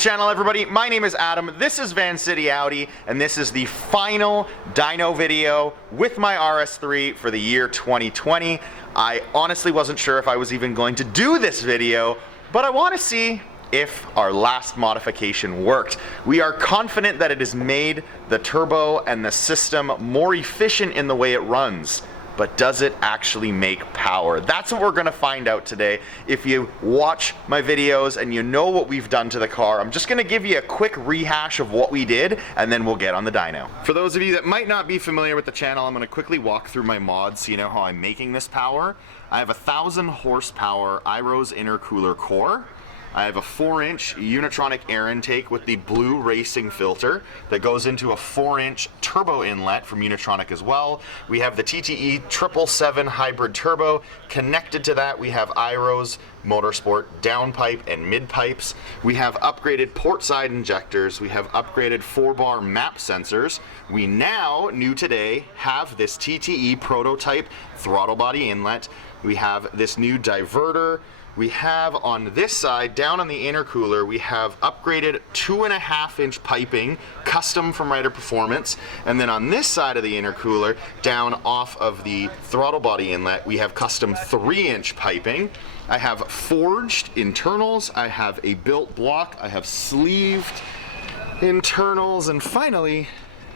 the channel, everybody. My name is Adam, this is Vancity Audi, and this is the final dyno video with my RS3 for the year 2020. I honestly wasn't sure if I was even going to do this video, but I want to see if our last modification worked. We are confident that it has made the turbo and the system more efficient in the way it runs. But does it actually make power? That's what we're gonna find out today. If you watch my videos and you know what we've done to the car, I'm just gonna give you a quick rehash of what we did, and then we'll get on the dyno. For those of you that might not be familiar with the channel, I'm gonna quickly walk through my mods so you know how I'm making this power. I have a 1,000 horsepower Rs3 intercooler core. I have a 4-inch Unitronic air intake with the blue racing filter that goes into a 4-inch turbo inlet from Unitronic as well. We have the TTE777 hybrid turbo. Connected to that, we have Rs3 Motorsport downpipe and mid pipes. We have upgraded port side injectors. We have upgraded 4-bar map sensors. We now, new today, have this TTE prototype throttle body inlet. We have this new diverter. We have on this side, down on the intercooler, we have upgraded 2.5-inch piping, custom from Ryder Performance. And then on this side of the intercooler, down off of the throttle body inlet, we have custom 3-inch piping. I have forged internals, I have a built block, I have sleeved internals, and finally,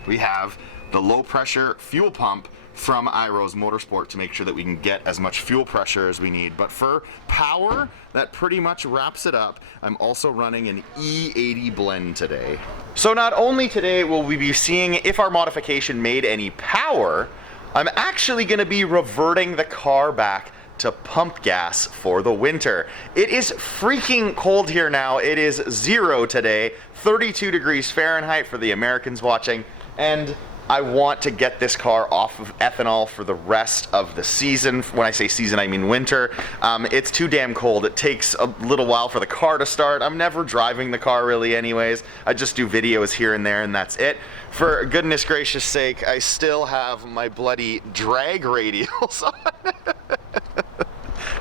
we have the low pressure fuel pump from Rs3 Motorsport to make sure that we can get as much fuel pressure as we need. But for power, that pretty much wraps it up. I'm also running an E80 blend today. So not only today will we be seeing if our modification made any power, I'm actually gonna be reverting the car back to pump gas for the winter. It is freaking cold here now. It is 0 today, 32 degrees Fahrenheit for the Americans watching, and I want to get this car off of ethanol for the rest of the season. When I say season, I mean winter. It's too damn cold. It takes a little while for the car to start. I'm never driving the car really anyways. I just do videos here and there and that's it. For goodness gracious sake, I still have my bloody drag radials on.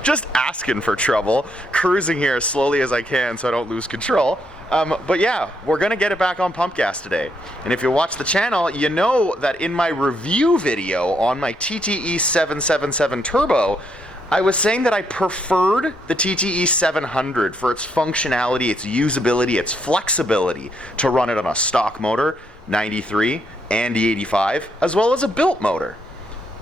Just asking for trouble. Cruising here as slowly as I can so I don't lose control. But yeah, we're gonna get it back on pump gas today. And if you watch the channel, you know that in my review video on my TTE777 turbo, I was saying that I preferred the TTE700 for its functionality, its usability, its flexibility to run it on a stock motor, 93 and E85, as well as a built motor.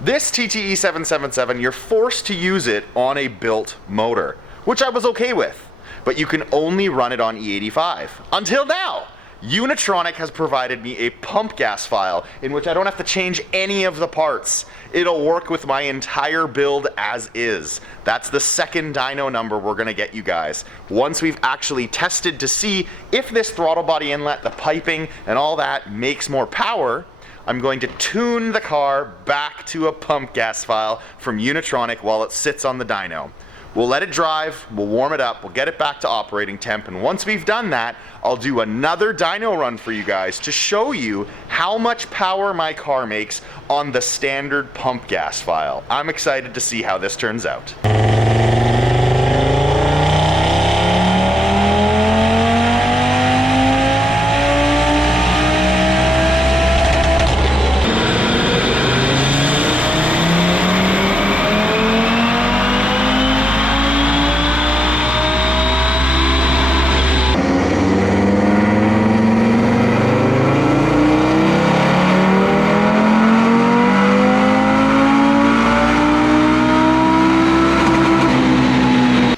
This TTE777, you're forced to use it on a built motor, which I was okay with. But you can only run it on E85. Until now, Unitronic has provided me a pump gas file in which I don't have to change any of the parts. It'll work with my entire build as is. That's the second dyno number we're gonna get you guys. Once we've actually tested to see if this throttle body inlet, the piping, and all that makes more power, I'm going to tune the car back to a pump gas file from Unitronic while it sits on the dyno. We'll let it drive, we'll warm it up, we'll get it back to operating temp, and once we've done that, I'll do another dyno run for you guys to show you how much power my car makes on the standard pump gas file. I'm excited to see how this turns out.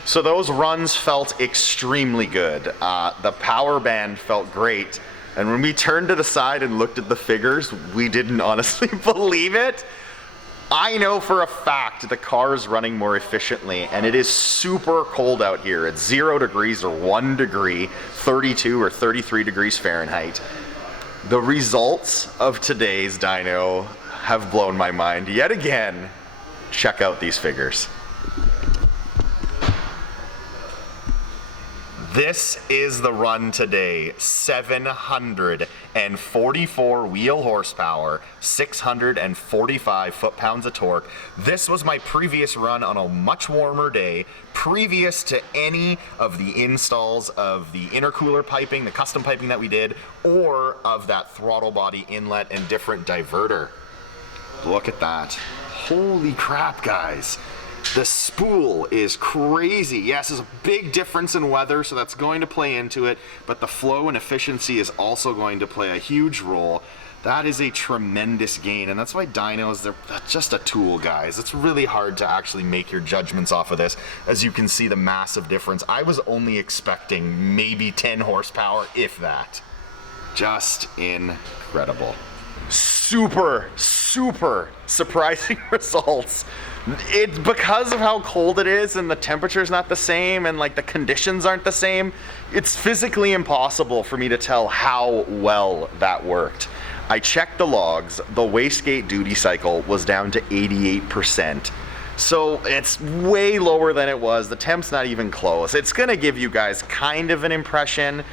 So those runs felt extremely good. The power band felt great. And when we turned to the side and looked at the figures, we didn't honestly believe it. I know for a fact the car is running more efficiently, and it is super cold out here. It's 0 degrees or 1 degree, 32 or 33 degrees Fahrenheit. The results of today's dyno have blown my mind yet again. Check out these figures. This is the run today. 744 wheel horsepower, 645 foot-pounds of torque. This was my previous run on a much warmer day, previous to any of the installs of the intercooler piping, the custom piping that we did, or of that throttle body inlet and different diverter. Look at that. Holy crap, guys. The spool is crazy. Yes, there's a big difference in weather, so that's going to play into it, but the flow and efficiency is also going to play a huge role. That is a tremendous gain, and that's why dynos, they're just a tool, guys. It's really hard to actually make your judgments off of this. As you can see, the massive difference. I was only expecting maybe 10 horsepower, if that. Just incredible. Super surprising results. It's because of how cold it is and the temperature's not the same and like the conditions aren't the same. It's physically impossible for me to tell how well that worked. I checked the logs. The wastegate duty cycle was down to 88%. So it's way lower than it was. The temp's not even close. It's gonna give you guys kind of an impression.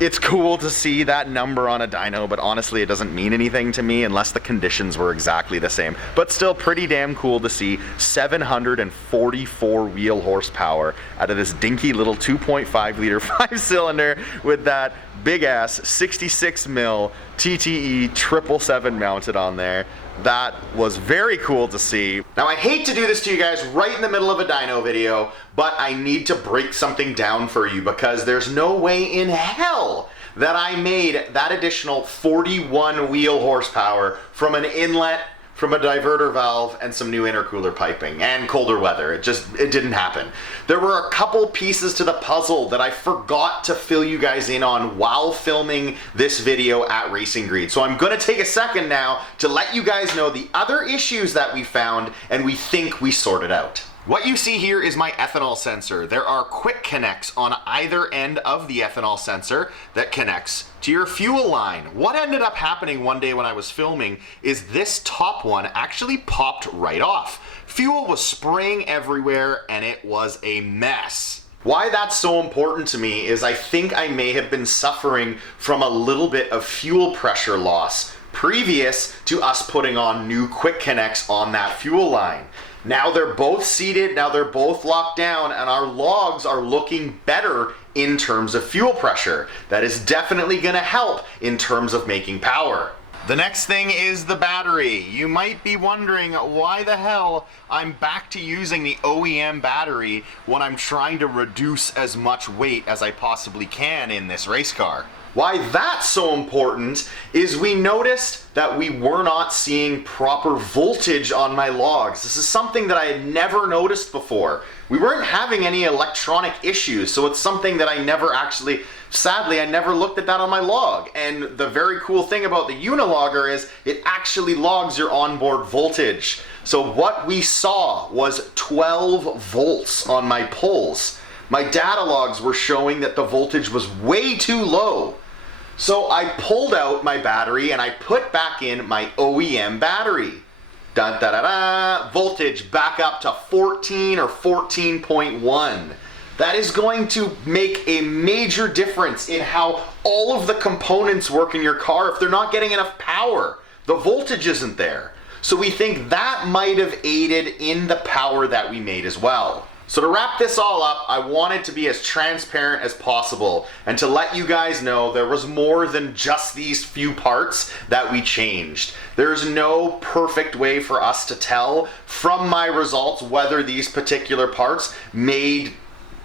It's cool to see that number on a dyno, but honestly it doesn't mean anything to me unless the conditions were exactly the same. But still pretty damn cool to see 744 wheel horsepower out of this dinky little 2.5 liter 5-cylinder with that big ass 66 mil TTE777 mounted on there. That was very cool to see. Now I hate to do this to you guys right in the middle of a dyno video, but I need to break something down for you because there's no way in hell that I made that additional 41 wheel horsepower from an inlet, from a diverter valve, and some new intercooler piping and colder weather. It didn't happen. There were a couple pieces to the puzzle that I forgot to fill you guys in on while filming this video at Racing Greed. So I'm gonna take a second now to let you guys know the other issues that we found and we think we sorted out. What you see here is my ethanol sensor. There are quick connects on either end of the ethanol sensor that connects to your fuel line. What ended up happening one day when I was filming is this top one actually popped right off. Fuel was spraying everywhere and it was a mess. Why that's so important to me is I think I may have been suffering from a little bit of fuel pressure loss previous to us putting on new quick connects on that fuel line. Now they're both seated, now they're both locked down, and our logs are looking better in terms of fuel pressure. That is definitely gonna help in terms of making power. The next thing is the battery. You might be wondering why the hell I'm back to using the OEM battery when I'm trying to reduce as much weight as I possibly can in this race car. Why that's so important is we noticed that we were not seeing proper voltage on my logs. This is something that I had never noticed before. We weren't having any electronic issues, so it's something that I never actually, sadly, I never looked at that on my log. And the very cool thing about the Unilogger is it actually logs your onboard voltage. So what we saw was 12 volts on my pulls. My data logs were showing that the voltage was way too low. So I pulled out my battery and I put back in my OEM battery. Dun, da, da, da, voltage back up to 14 or 14.1. That is going to make a major difference in how all of the components work in your car if they're not getting enough power. The voltage isn't there. So we think that might have aided in the power that we made as well. So to wrap this all up, I wanted to be as transparent as possible and to let you guys know there was more than just these few parts that we changed. There's no perfect way for us to tell from my results whether these particular parts made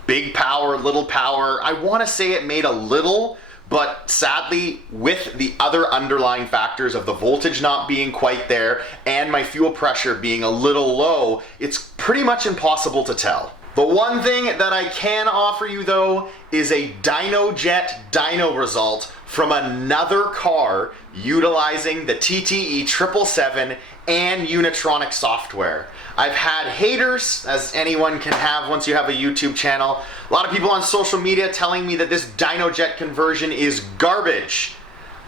big power, little power. I want to say it made a little, but sadly, with the other underlying factors of the voltage not being quite there and my fuel pressure being a little low, it's pretty much impossible to tell. The one thing that I can offer you though is a DynoJet dyno result from another car utilizing the TTE777 and Unitronic software. I've had haters, as anyone can have once you have a YouTube channel. A lot of people on social media telling me that this DynoJet conversion is garbage.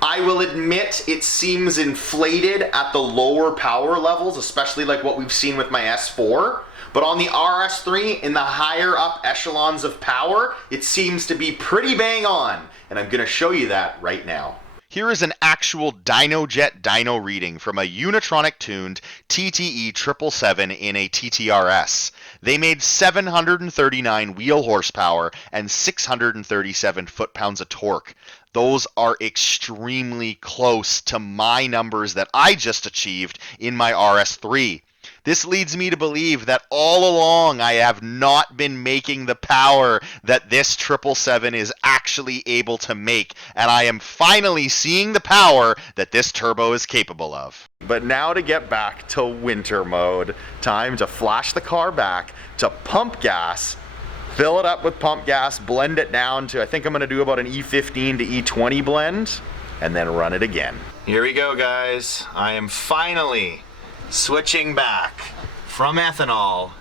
I will admit it seems inflated at the lower power levels, especially like what we've seen with my S4. But on the RS3, in the higher up echelons of power, it seems to be pretty bang on. And I'm gonna show you that right now. Here is an actual DynoJet dyno reading from a Unitronic tuned TTE777 in a TTRS. They made 739 wheel horsepower and 637 foot-pounds of torque. Those are extremely close to my numbers that I just achieved in my RS3. This leads me to believe that all along I have not been making the power that this 777 is actually able to make, and I am finally seeing the power that this turbo is capable of. But now to get back to winter mode, time to flash the car back to pump gas, fill it up with pump gas, blend it down to, I think I'm going to do about an E15 to E20 blend, and then run it again. Here we go, guys. I am finally switching back from ethanol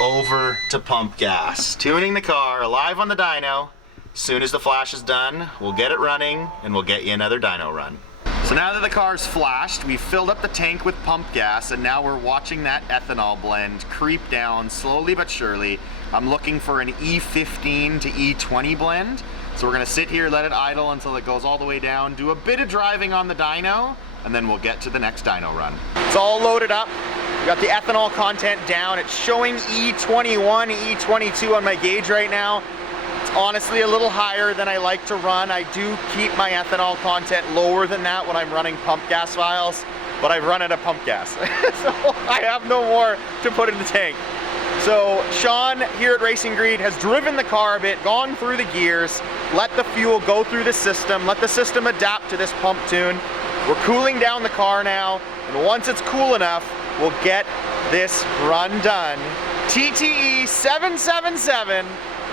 over to pump gas. Tuning the car live on the dyno. As soon as the flash is done, we'll get it running and we'll get you another dyno run. So now that the car's flashed, we filled up the tank with pump gas and now we're watching that ethanol blend creep down slowly but surely. I'm looking for an E15 to E20 blend. So we're gonna sit here, let it idle until it goes all the way down, do a bit of driving on the dyno, and then we'll get to the next dyno run. It's all loaded up. We got the ethanol content down. It's showing E21, E22 on my gauge right now. It's honestly a little higher than I like to run. I do keep my ethanol content lower than that when I'm running pump gas files, but I've run out of pump gas. So I have no more to put in the tank. So Sean here at Racing Greed has driven the car a bit, gone through the gears, let the fuel go through the system, let the system adapt to this pump tune. We're cooling down the car now, and once it's cool enough, we'll get this run done. TTE777,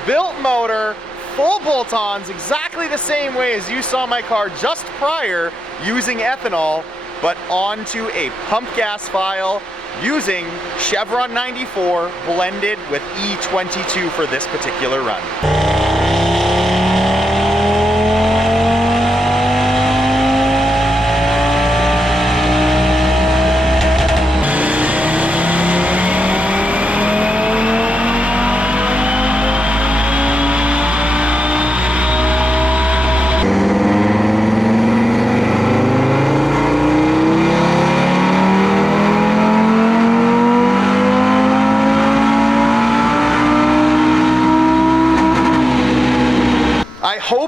built motor, full bolt-ons, exactly the same way as you saw my car just prior, using ethanol, but onto a pump gas file using Chevron 94 blended with E22 for this particular run.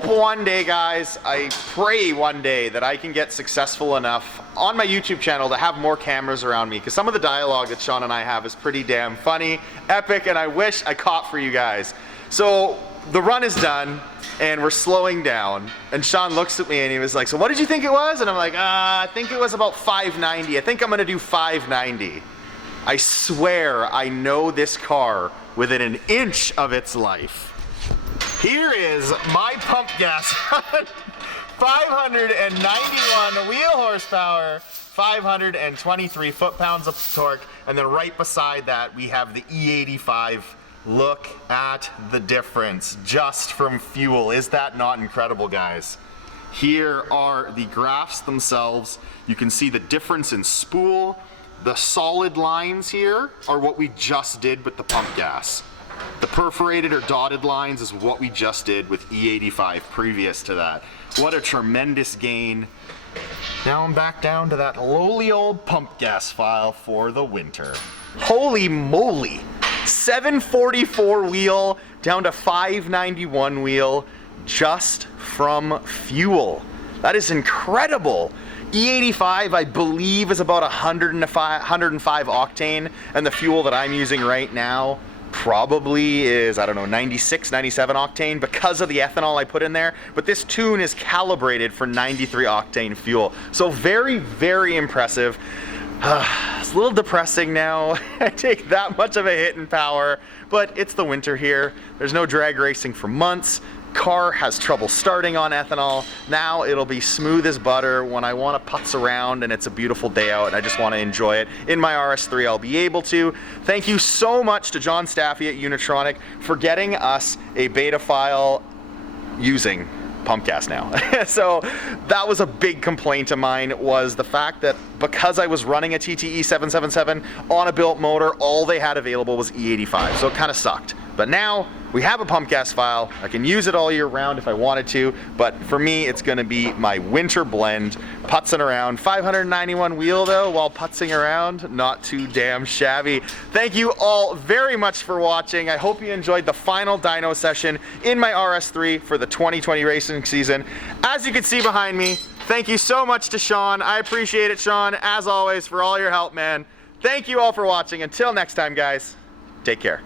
One day, guys, I pray one day that I can get successful enough on my YouTube channel to have more cameras around me, because some of the dialogue that Sean and I have is pretty damn funny, epic, and I wish I caught for you guys. So the run is done and we're slowing down, and Sean looks at me and he was like, so what did you think it was? And I'm like, I think it was about 590. I think I'm gonna do 590. I swear I know this car within an inch of its life. Here is my pump gas, 591 wheel horsepower, 523 foot-pounds of torque, and then right beside that we have the E85. Look at the difference just from fuel. Is that not incredible, guys? Here are the graphs themselves. You can see the difference in spool. The solid lines here are what we just did with the pump gas. The perforated or dotted lines is what we just did with E85 previous to that. What a tremendous gain. Now I'm back down to that lowly old pump gas file for the winter. Holy moly! 744 wheel down to 591 wheel just from fuel. That is incredible. E85, I believe, is about 105 octane, and the fuel that I'm using right now probably is, I don't know, 96, 97 octane because of the ethanol I put in there. But this tune is calibrated for 93 octane fuel. So very, very impressive. It's a little depressing now. I take that much of a hit in power, but it's the winter here. There's no drag racing for months. Car has trouble starting on ethanol. Now it'll be smooth as butter when I want to putz around and it's a beautiful day out and I just want to enjoy it. In my RS3 I'll be able to. Thank you so much to John Staffy at Unitronic for getting us a beta file using pump gas now. So that was a big complaint of mine, was the fact that because I was running a TTE777 on a built motor, all they had available was E85, so it kind of sucked. But now we have a pump gas file. I can use it all year round if I wanted to, but for me it's going to be my winter blend, putzing around. 591 wheel though, while putzing around, not too damn shabby. Thank you all very much for watching. I hope you enjoyed the final dyno session in my RS3 for the 2020 racing season. As you can see behind me, thank you so much to Sean. I appreciate it, Sean, as always, for all your help, man. Thank you all for watching. Until next time, guys, take care.